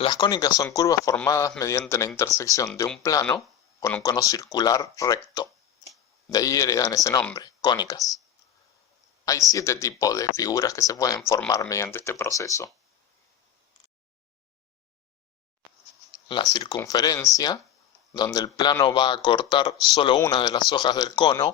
Las cónicas son curvas formadas mediante la intersección de un plano con un cono circular recto. De ahí heredan ese nombre, cónicas. Hay 7 tipos de figuras que se pueden formar mediante este proceso. La circunferencia, donde el plano va a cortar solo una de las hojas del cono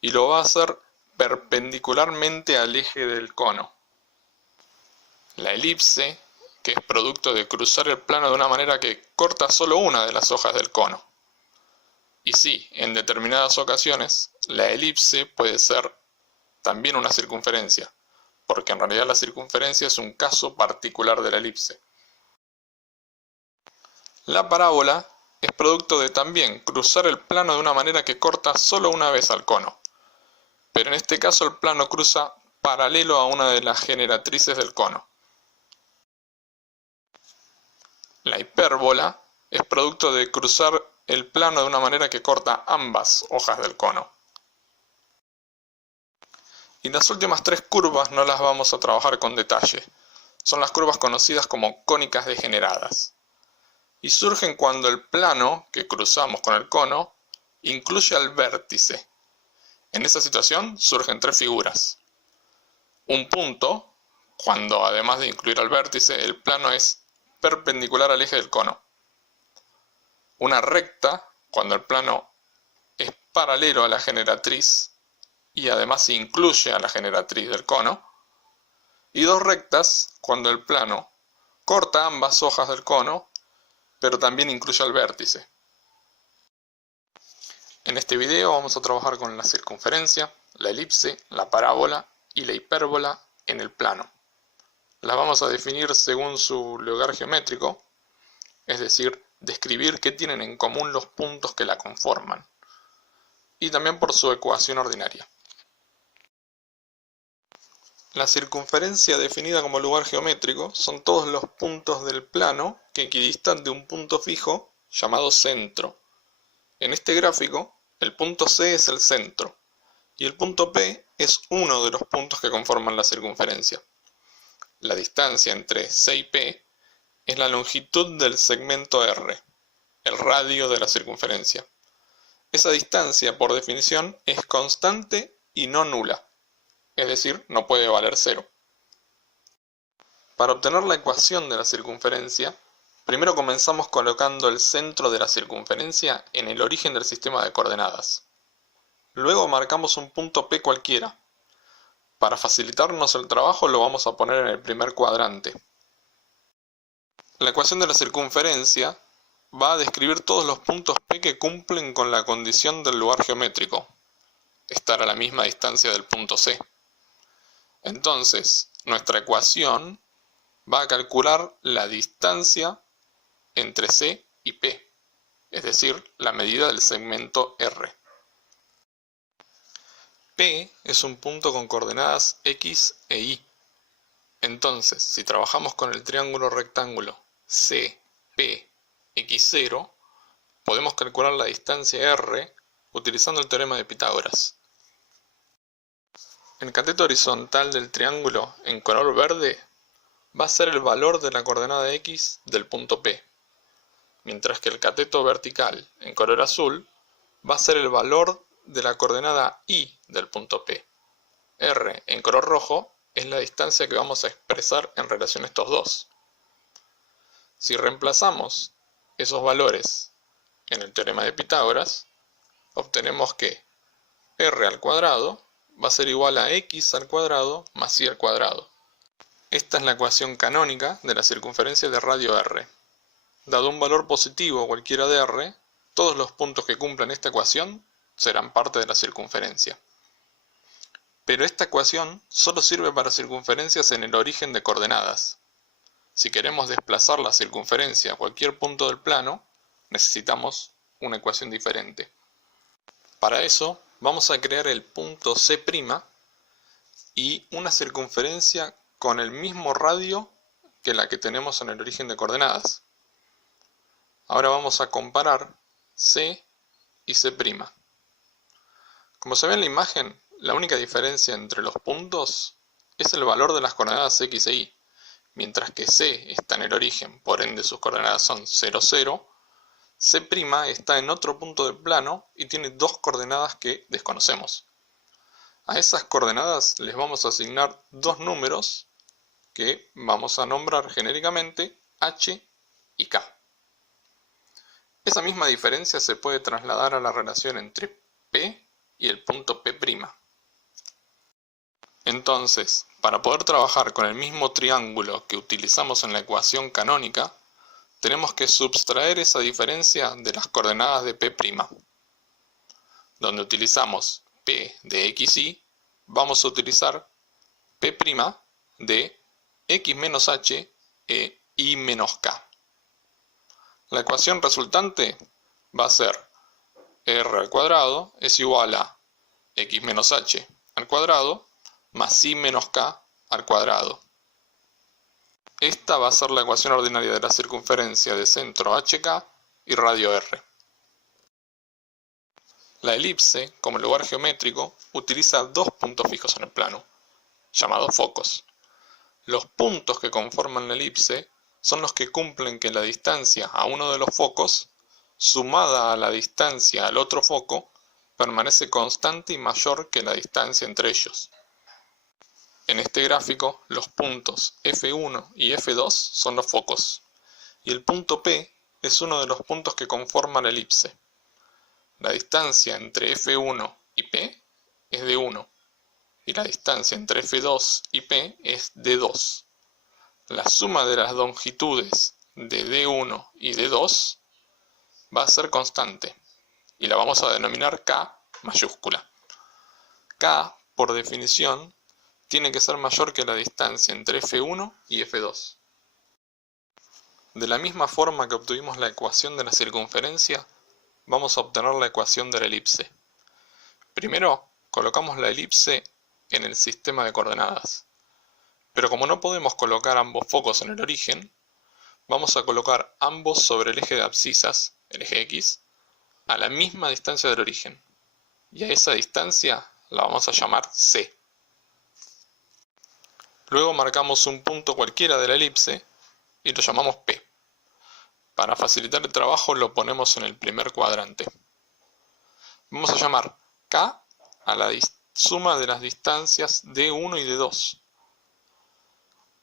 y lo va a hacer perpendicularmente al eje del cono. La elipse, que es producto de cruzar el plano de una manera que corta solo una de las hojas del cono. Y sí, en determinadas ocasiones, la elipse puede ser también una circunferencia, porque en realidad la circunferencia es un caso particular de la elipse. La parábola es producto de también cruzar el plano de una manera que corta solo una vez al cono, pero en este caso el plano cruza paralelo a una de las generatrices del cono. La hipérbola es producto de cruzar el plano de una manera que corta ambas hojas del cono. Y las últimas 3 curvas no las vamos a trabajar con detalle. Son las curvas conocidas como cónicas degeneradas. Y surgen cuando el plano que cruzamos con el cono incluye al vértice. En esa situación surgen 3 figuras. Un punto, cuando además de incluir al vértice, el plano es perpendicular al eje del cono. Una recta, cuando el plano es paralelo a la generatriz y además incluye a la generatriz del cono. Y 2 rectas, cuando el plano corta ambas hojas del cono, pero también incluye al vértice. En este video vamos a trabajar con la circunferencia, la elipse, la parábola y la hipérbola en el plano. Las vamos a definir según su lugar geométrico, es decir, describir qué tienen en común los puntos que la conforman, y también por su ecuación ordinaria. La circunferencia definida como lugar geométrico son todos los puntos del plano que equidistan de un punto fijo llamado centro. En este gráfico, el punto C es el centro y el punto P es uno de los puntos que conforman la circunferencia. La distancia entre C y P es la longitud del segmento R, el radio de la circunferencia. Esa distancia, por definición, es constante y no nula. Es decir, no puede valer 0. Para obtener la ecuación de la circunferencia, primero comenzamos colocando el centro de la circunferencia en el origen del sistema de coordenadas. Luego marcamos un punto P cualquiera. Para facilitarnos el trabajo lo vamos a poner en el primer cuadrante. La ecuación de la circunferencia va a describir todos los puntos P que cumplen con la condición del lugar geométrico, estar a la misma distancia del punto C. Entonces, nuestra ecuación va a calcular la distancia entre C y P, es decir, la medida del segmento R. P es un punto con coordenadas X e Y. Entonces, si trabajamos con el triángulo rectángulo CP X0, podemos calcular la distancia R utilizando el teorema de Pitágoras. El cateto horizontal del triángulo en color verde va a ser el valor de la coordenada X del punto P, mientras que el cateto vertical en color azul va a ser el valor de la coordenada Y del punto P. R en color rojo es la distancia que vamos a expresar en relación a estos dos. Si reemplazamos esos valores en el teorema de Pitágoras, obtenemos que R al cuadrado va a ser igual a X al cuadrado más Y al cuadrado. Esta es la ecuación canónica de la circunferencia de radio R. Dado un valor positivo cualquiera de R, todos los puntos que cumplan esta ecuación serán parte de la circunferencia. Pero esta ecuación solo sirve para circunferencias en el origen de coordenadas. Si queremos desplazar la circunferencia a cualquier punto del plano, necesitamos una ecuación diferente. Para eso, vamos a crear el punto C' y una circunferencia con el mismo radio que la que tenemos en el origen de coordenadas. Ahora vamos a comparar C y C'. Como se ve en la imagen, la única diferencia entre los puntos es el valor de las coordenadas X e Y, mientras que C está en el origen, por ende sus coordenadas son 0, 0, C' está en otro punto del plano y tiene dos coordenadas que desconocemos. A esas coordenadas les vamos a asignar dos números que vamos a nombrar genéricamente H y K. Esa misma diferencia se puede trasladar a la relación entre P y el punto P'. Entonces, para poder trabajar con el mismo triángulo que utilizamos en la ecuación canónica, tenemos que subtraer esa diferencia de las coordenadas de P'. Donde utilizamos P de x, y, vamos a utilizar P' de x menos h e y menos k. La ecuación resultante va a ser r al cuadrado es igual a x menos h al cuadrado más y menos k al cuadrado. Esta va a ser la ecuación ordinaria de la circunferencia de centro HK y radio R. La elipse, como lugar geométrico, utiliza dos puntos fijos en el plano, llamados focos. Los puntos que conforman la elipse son los que cumplen que la distancia a uno de los focos, sumada a la distancia al otro foco, permanece constante y mayor que la distancia entre ellos. En este gráfico, los puntos F1 y F2 son los focos, y el punto P es uno de los puntos que conforman la elipse. La distancia entre F1 y P es de 1, y la distancia entre F2 y P es de 2. La suma de las longitudes de D1 y D2 va a ser constante, y la vamos a denominar K mayúscula. K, por definición, tiene que ser mayor que la distancia entre F1 y F2. De la misma forma que obtuvimos la ecuación de la circunferencia, vamos a obtener la ecuación de la elipse. Primero, colocamos la elipse en el sistema de coordenadas. Pero como no podemos colocar ambos focos en el origen, vamos a colocar ambos sobre el eje de abscisas, el eje X, a la misma distancia del origen. Y a esa distancia la vamos a llamar C. Luego marcamos un punto cualquiera de la elipse y lo llamamos P. Para facilitar el trabajo lo ponemos en el primer cuadrante. Vamos a llamar K a la suma de las distancias D1 y D2.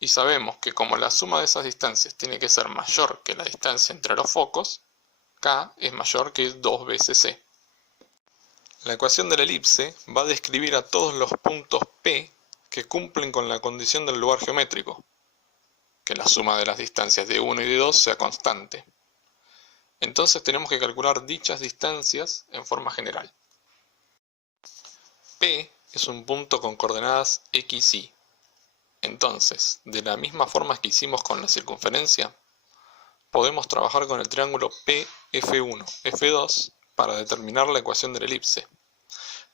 Y sabemos que como la suma de esas distancias tiene que ser mayor que la distancia entre los focos, K es mayor que 2 veces C. La ecuación de la elipse va a describir a todos los puntos P que cumplen con la condición del lugar geométrico, que la suma de las distancias de 1 y de 2 sea constante. Entonces tenemos que calcular dichas distancias en forma general. P es un punto con coordenadas x, y. Entonces, de la misma forma que hicimos con la circunferencia, podemos trabajar con el triángulo PF1, F2 para determinar la ecuación de la elipse.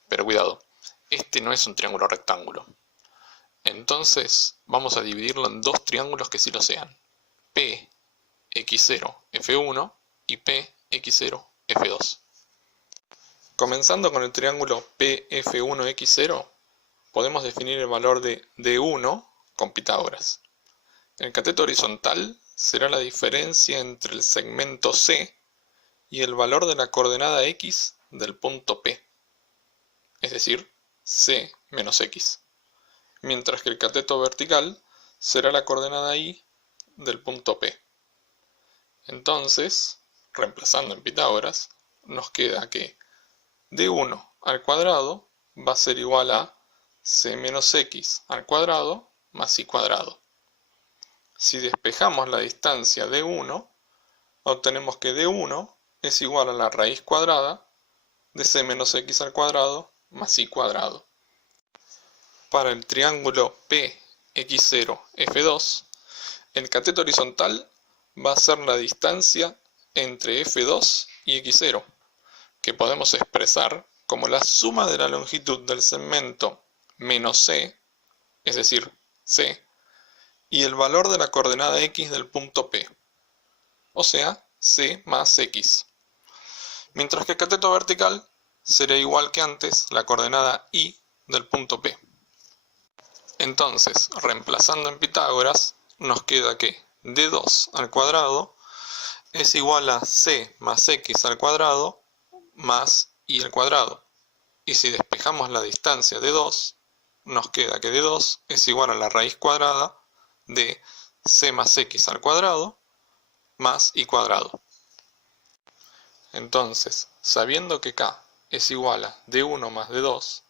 Pero cuidado, este no es un triángulo rectángulo. Entonces vamos a dividirlo en dos triángulos que sí lo sean, PX0, F1 y PX0, F2. Comenzando con el triángulo PF1X0, podemos definir el valor de D1 con Pitágoras. El cateto horizontal será la diferencia entre el segmento C y el valor de la coordenada X del punto P, es decir, C menos X. Mientras que el cateto vertical será la coordenada Y del punto P. Entonces, reemplazando en Pitágoras, nos queda que D1 al cuadrado va a ser igual a C menos X al cuadrado más Y cuadrado. Si despejamos la distancia D1, obtenemos que D1 es igual a la raíz cuadrada de C menos X al cuadrado más Y cuadrado. Para el triángulo PX0, F2, el cateto horizontal va a ser la distancia entre F2 y X0, que podemos expresar como la suma de la longitud del segmento menos C, es decir, C, y el valor de la coordenada X del punto P, o sea, C más X. Mientras que el cateto vertical será igual que antes la coordenada Y del punto P. Entonces, reemplazando en Pitágoras, nos queda que d2 al cuadrado es igual a c más x al cuadrado más y al cuadrado. Y si despejamos la distancia de 2, nos queda que d2 es igual a la raíz cuadrada de c más x al cuadrado más y cuadrado. Entonces, sabiendo que k es igual a d1 más d2,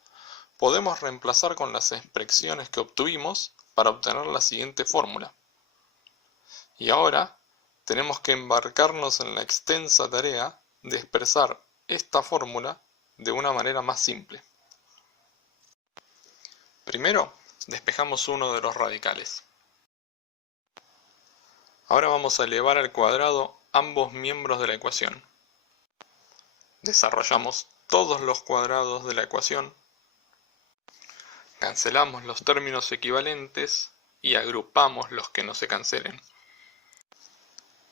podemos reemplazar con las expresiones que obtuvimos para obtener la siguiente fórmula. Y ahora tenemos que embarcarnos en la extensa tarea de expresar esta fórmula de una manera más simple. Primero, despejamos uno de los radicales. Ahora vamos a elevar al cuadrado ambos miembros de la ecuación. Desarrollamos todos los cuadrados de la ecuación. Cancelamos los términos equivalentes y agrupamos los que no se cancelen.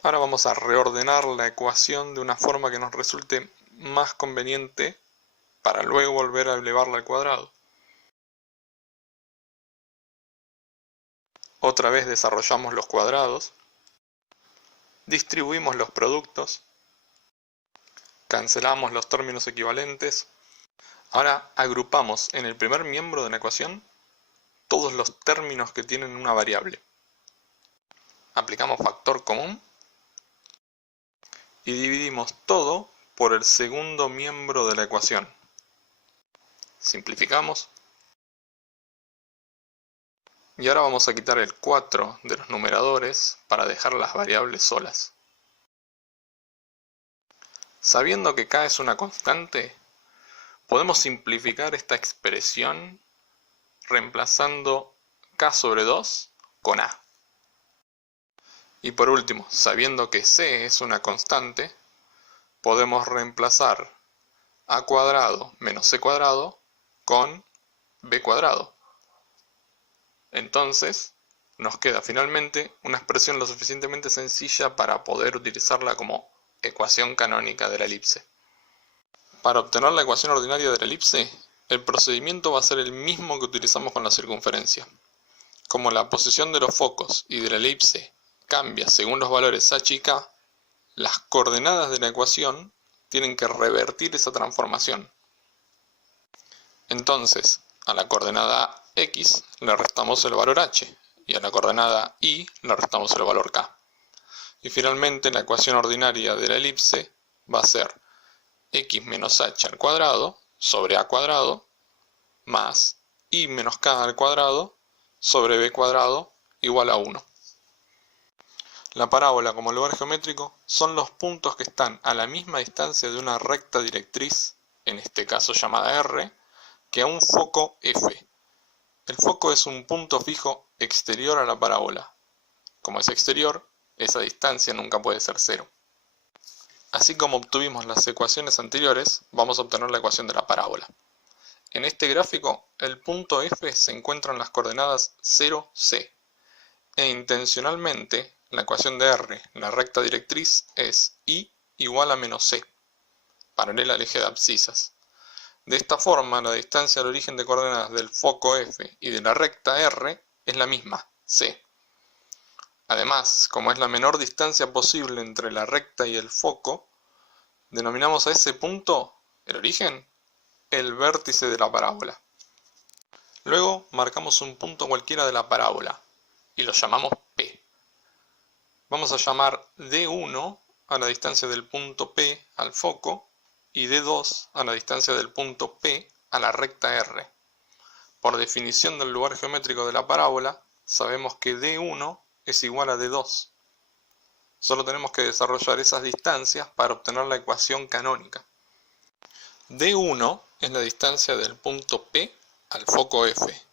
Ahora vamos a reordenar la ecuación de una forma que nos resulte más conveniente para luego volver a elevarla al cuadrado. Otra vez desarrollamos los cuadrados, distribuimos los productos, cancelamos los términos equivalentes. Ahora agrupamos en el primer miembro de la ecuación todos los términos que tienen una variable. Aplicamos factor común y dividimos todo por el segundo miembro de la ecuación. Simplificamos. Y ahora vamos a quitar el 4 de los numeradores para dejar las variables solas. Sabiendo que k es una constante, podemos simplificar esta expresión reemplazando k sobre 2 con a. Y por último, sabiendo que c es una constante, podemos reemplazar a cuadrado menos c cuadrado con b cuadrado. Entonces, nos queda finalmente una expresión lo suficientemente sencilla para poder utilizarla como ecuación canónica de la elipse. Para obtener la ecuación ordinaria de la elipse, el procedimiento va a ser el mismo que utilizamos con la circunferencia. Como la posición de los focos y de la elipse cambia según los valores h y k, las coordenadas de la ecuación tienen que revertir esa transformación. Entonces, a la coordenada x le restamos el valor h y a la coordenada y le restamos el valor k. Y finalmente la ecuación ordinaria de la elipse va a ser x menos h al cuadrado sobre a cuadrado más y menos k al cuadrado sobre b cuadrado igual a 1. La parábola como lugar geométrico son los puntos que están a la misma distancia de una recta directriz, en este caso llamada R, que a un foco F. El foco es un punto fijo exterior a la parábola. Como es exterior, esa distancia nunca puede ser 0. Así como obtuvimos las ecuaciones anteriores, vamos a obtener la ecuación de la parábola. En este gráfico, el punto F se encuentra en las coordenadas 0, C. E intencionalmente, la ecuación de R, la recta directriz, es I igual a menos C, paralela al eje de abscisas. De esta forma, la distancia al origen de coordenadas del foco F y de la recta R es la misma, C. Además, como es la menor distancia posible entre la recta y el foco, denominamos a ese punto, el origen, el vértice de la parábola. Luego marcamos un punto cualquiera de la parábola y lo llamamos P. Vamos a llamar D1 a la distancia del punto P al foco y D2 a la distancia del punto P a la recta R. Por definición del lugar geométrico de la parábola, sabemos que D1 es igual a D2. Solo tenemos que desarrollar esas distancias para obtener la ecuación canónica. D1 es la distancia del punto P al foco F.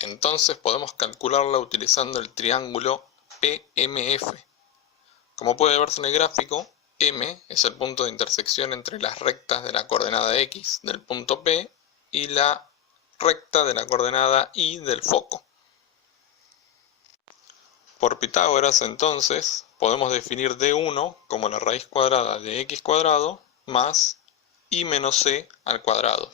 Entonces podemos calcularla utilizando el triángulo PMF. Como puede verse en el gráfico, M es el punto de intersección entre las rectas de la coordenada X del punto P y la recta de la coordenada Y del foco. Por Pitágoras, entonces, podemos definir D1 como la raíz cuadrada de X cuadrado más I menos C al cuadrado.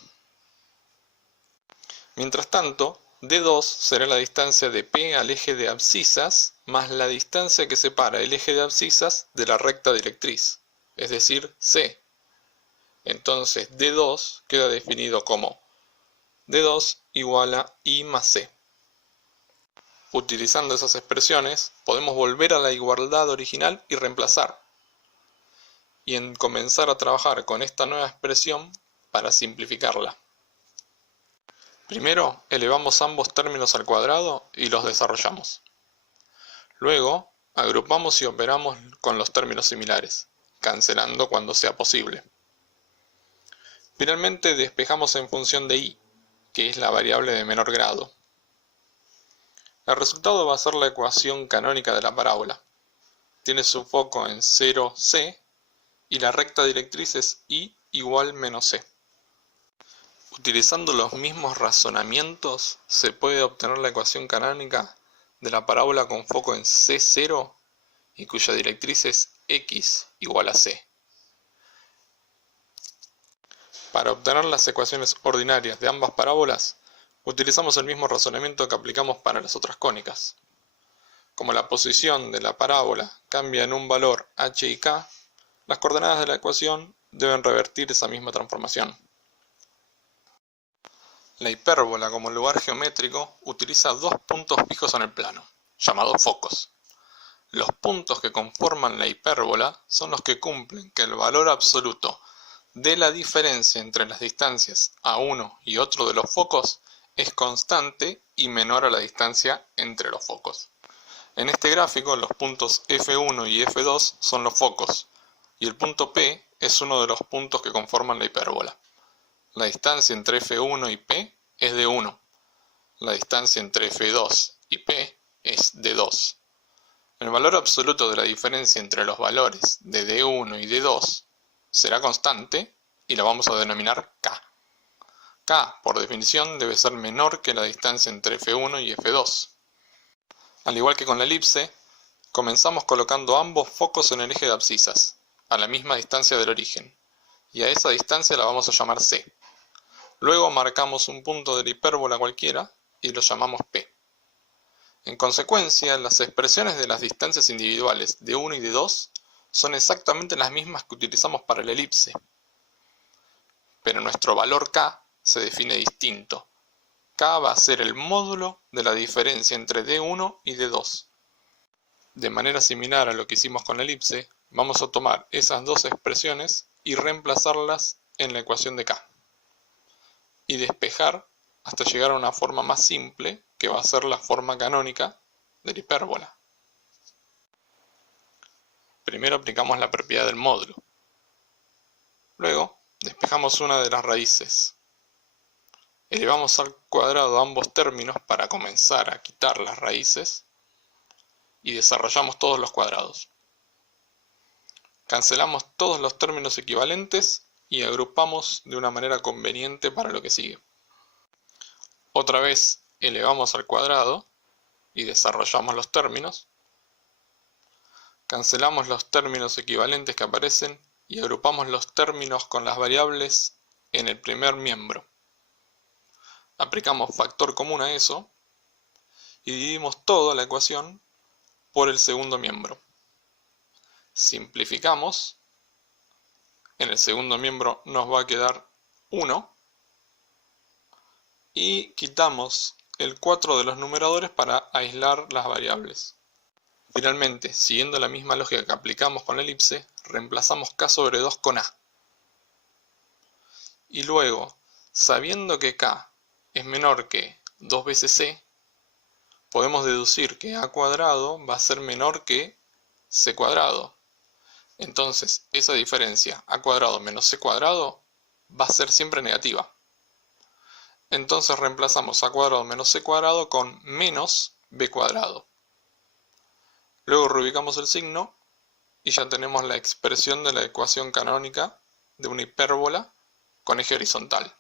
Mientras tanto, D2 será la distancia de P al eje de abscisas más la distancia que separa el eje de abscisas de la recta directriz, es decir, C. Entonces D2 queda definido como D2 igual a I más C. Utilizando esas expresiones, podemos volver a la igualdad original y reemplazar. Y comenzar a trabajar con esta nueva expresión para simplificarla. Primero, elevamos ambos términos al cuadrado y los desarrollamos. Luego, agrupamos y operamos con los términos similares, cancelando cuando sea posible. Finalmente, despejamos en función de I, que es la variable de menor grado. El resultado va a ser la ecuación canónica de la parábola. Tiene su foco en 0C y la recta directriz es I igual menos C. Utilizando los mismos razonamientos, se puede obtener la ecuación canónica de la parábola con foco en C0 y cuya directriz es X igual a C. Para obtener las ecuaciones ordinarias de ambas parábolas, utilizamos el mismo razonamiento que aplicamos para las otras cónicas. Como la posición de la parábola cambia en un valor h y k, las coordenadas de la ecuación deben revertir esa misma transformación. La hipérbola como lugar geométrico utiliza dos puntos fijos en el plano, llamados focos. Los puntos que conforman la hipérbola son los que cumplen que el valor absoluto de la diferencia entre las distancias a uno y otro de los focos es constante y menor a la distancia entre los focos. En este gráfico los puntos F1 y F2 son los focos y el punto P es uno de los puntos que conforman la hipérbola. La distancia entre F1 y P es de 1. La distancia entre F2 y P es de 2. El valor absoluto de la diferencia entre los valores de D1 y D2 será constante y la vamos a denominar K. K, por definición, debe ser menor que la distancia entre F1 y F2. Al igual que con la elipse, comenzamos colocando ambos focos en el eje de abscisas, a la misma distancia del origen, y a esa distancia la vamos a llamar C. Luego marcamos un punto de la hipérbola cualquiera y lo llamamos P. En consecuencia, las expresiones de las distancias individuales de 1 y de 2 son exactamente las mismas que utilizamos para la elipse. Pero nuestro valor K se define distinto. K va a ser el módulo de la diferencia entre D1 y D2. De manera similar a lo que hicimos con la elipse, vamos a tomar esas dos expresiones y reemplazarlas en la ecuación de K. Y despejar hasta llegar a una forma más simple, que va a ser la forma canónica de la hipérbola. Primero aplicamos la propiedad del módulo. Luego, despejamos una de las raíces. Elevamos al cuadrado ambos términos para comenzar a quitar las raíces y desarrollamos todos los cuadrados. Cancelamos todos los términos equivalentes y agrupamos de una manera conveniente para lo que sigue. Otra vez elevamos al cuadrado y desarrollamos los términos. Cancelamos los términos equivalentes que aparecen y agrupamos los términos con las variables en el primer miembro. Aplicamos factor común a eso y dividimos toda la ecuación por el segundo miembro. Simplificamos. En el segundo miembro nos va a quedar 1 y quitamos el 4 de los numeradores para aislar las variables. Finalmente, siguiendo la misma lógica que aplicamos con la elipse, reemplazamos K sobre 2 con A. Y luego, sabiendo que K es menor que 2 veces C, podemos deducir que A cuadrado va a ser menor que C cuadrado. Entonces, esa diferencia A cuadrado menos C cuadrado va a ser siempre negativa. Entonces reemplazamos A cuadrado menos C cuadrado con menos B cuadrado. Luego reubicamos el signo y ya tenemos la expresión de la ecuación canónica de una hipérbola con eje horizontal.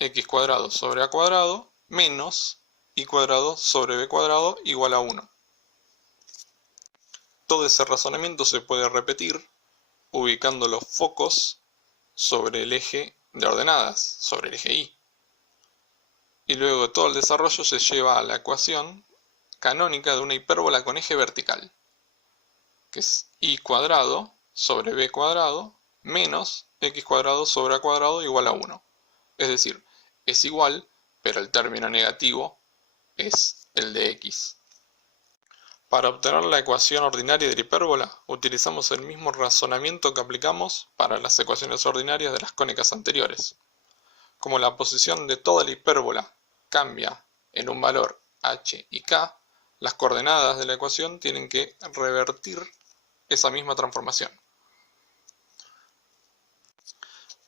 X cuadrado sobre A cuadrado menos Y cuadrado sobre B cuadrado igual a 1. Todo ese razonamiento se puede repetir ubicando los focos sobre el eje de ordenadas, sobre el eje Y. y luego todo el desarrollo se lleva a la ecuación canónica de una hipérbola con eje vertical, que es y cuadrado sobre b cuadrado menos x cuadrado sobre a cuadrado igual a 1. Es decir, es igual, pero el término negativo es el de x. Para obtener la ecuación ordinaria de la hipérbola, utilizamos el mismo razonamiento que aplicamos para las ecuaciones ordinarias de las cónicas anteriores. Como la posición de toda la hipérbola cambia en un valor h y k, las coordenadas de la ecuación tienen que revertir esa misma transformación.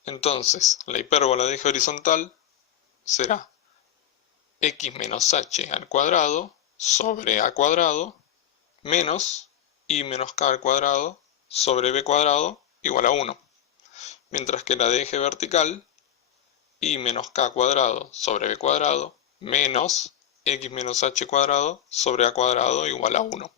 Entonces, la hipérbola de eje horizontal será x menos h al cuadrado sobre a cuadrado menos y menos k al cuadrado sobre b cuadrado igual a 1. Mientras que la de eje vertical, y menos k cuadrado sobre b cuadrado menos x menos h cuadrado sobre a cuadrado igual a 1.